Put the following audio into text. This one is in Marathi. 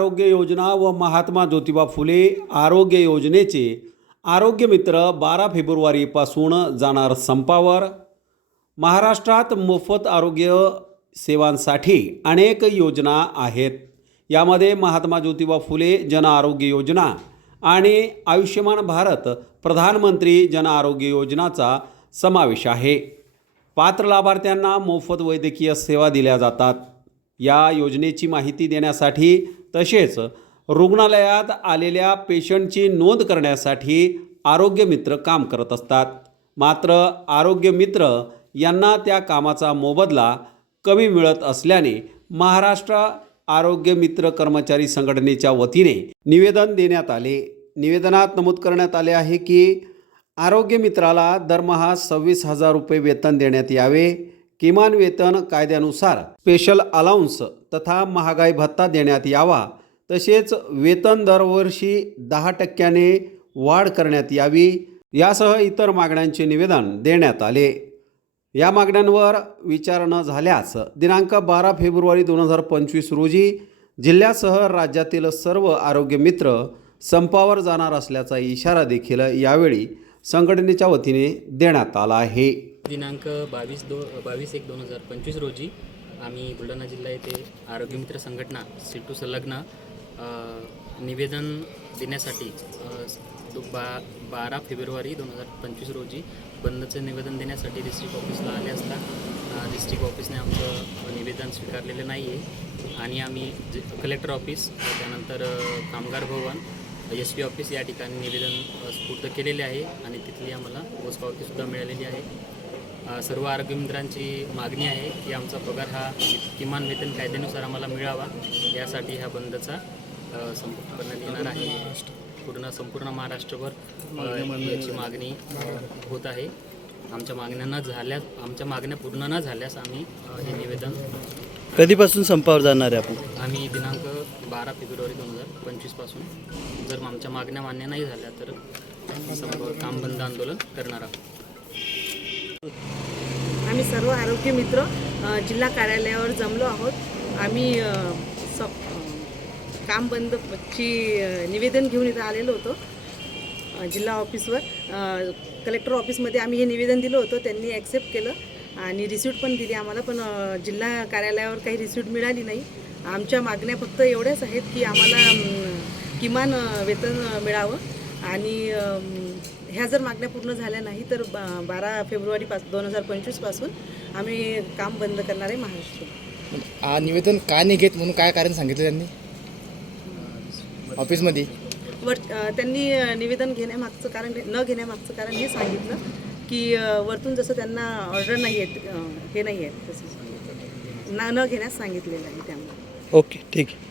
आरोग्य योजना व महात्मा ज्योतिबा फुले आरोग्य योजनेचे आरोग्य मित्र बारा फेब्रुवारीपासून जाणार संपावर. महाराष्ट्रात मोफत आरोग्य सेवांसाठी अनेक योजना आहेत. यामध्ये महात्मा ज्योतिबा फुले जन आरोग्य योजना आणि आयुष्यमान भारत प्रधानमंत्री जन आरोग्य योजनाचा समावेश आहे. पात्र लाभार्थ्यांना मोफत वैद्यकीय सेवा दिल्या जातात. या योजनेची माहिती देण्यासाठी तसेच रुग्णालयात आलेल्या पेशंटची नोंद करण्यासाठी आरोग्य मित्र काम करत असतात. मात्र आरोग्य मित्र यांना त्या कामाचा मोबदला कमी मिळत असल्याने महाराष्ट्र आरोग्य मित्र कर्मचारी संघटनेच्या वतीने निवेदन देण्यात आले. निवेदनात नमूद करण्यात आले आहे की आरोग्य मित्राला दरमहा सव्वीस हजार रुपये वेतन देण्यात यावे. किमान वेतन कायद्यानुसार स्पेशल अलाउन्स तथा महागाई भत्ता देण्यात यावा. तसेच वेतन दरवर्षी दहा टक्क्याने वाढ करण्यात यावी. यासह इतर मागण्यांचे निवेदन देण्यात आले. या मागण्यांवर विचार न झाल्यास दिनांक बारा फेब्रुवारी दोन हजार पंचवीस रोजी जिल्ह्यासह राज्यातील सर्व आरोग्य मित्र संपावर जाणार असल्याचा इशारा देखील यावेळी संघटनेच्या वतीने देण्यात आला आहे. दिनांक बावीस दो बावीस एक दोन हजार पंचवीस रोजी आम्ही बुलढाणा जिल्हा येथे आरोग्य मित्र संघटना सिटू संलग्न निवेदन देण्यासाठी दो बा बारा फेब्रुवारी दोन हजार पंचवीस रोजी बंदचं निवेदन देण्यासाठी डिस्ट्रिक्ट ऑफिसला आले असता. डिस्ट्रिक्ट ऑफिसने आमचं निवेदन स्वीकारलेलं नाही आहे आणि आम्ही कलेक्टर ऑफिस त्यानंतर कामगार भवन एस पी ऑफिस या ठिकाणी निवेदन स्फूर्त केलेले आहे. आणि तिथली आम्हाला पोचपावतीसुद्धा मिळालेली आहे. सर्व आरोग्य मित्रांची मागणी आहे की आमचा पगार हा किमान वेतन कायद्यानुसार आम्हाला मिळावा. यासाठी हा बंदचा अ, संप करण्यात येणार आहे. पूर्ण संपूर्ण महाराष्ट्रभर याची मागणी होत आहे. आमच्या मागण्या न झाल्यास आमच्या मागण्या पूर्ण न झाल्यास आम्ही हे निवेदन कधीपासून संपावर जाणार आहे आपण? आम्ही दिनांक बारा फेब्रुवारी दोन हजार पंचवीसपासून जर आमच्या मागण्या मान्य नाही झाल्या तर संप काम बंद आंदोलन करणार आहोत. सर्व आरोग्य मित्र जिल्हा कार्यालयावर जमलो आहोत. आम्ही स काम बंदची निवेदन घेऊन इथं आलेलो होतो जिल्हा ऑफिसवर. कलेक्टर ऑफिसमध्ये आम्ही हे निवेदन दिलं होतं त्यांनी ॲक्सेप्ट केलं आणि रिसिप्ट पण दिली आम्हाला पण जिल्हा कार्यालयावर काही रिसिप्ट मिळाली नाही. आमच्या मागण्या फक्त एवढ्याच आहेत की आम्हाला किमान वेतन मिळावं आणि ह्या जर मागण्या पूर्ण झाल्या नाही तर बा बारा फेब्रुवारीपास दोन हजार पंचवीसपासून आम्ही काम बंद करणार आहे महाराष्ट्र. आ, निवेदन का नाही घेत म्हणून काय कारण सांगितलं त्यांनी? ऑफिसमध्ये? वर त्यांनी निवेदन घेण्यामागचं कारण न घेण्यामागचं कारण हे सांगितलं की वरतून जसं त्यांना ऑर्डर नाही आहेत हे नाही आहेत तसं. न न घेण्यास सांगितलेलं आहे त्यामुळे. ओके ठीक आहे.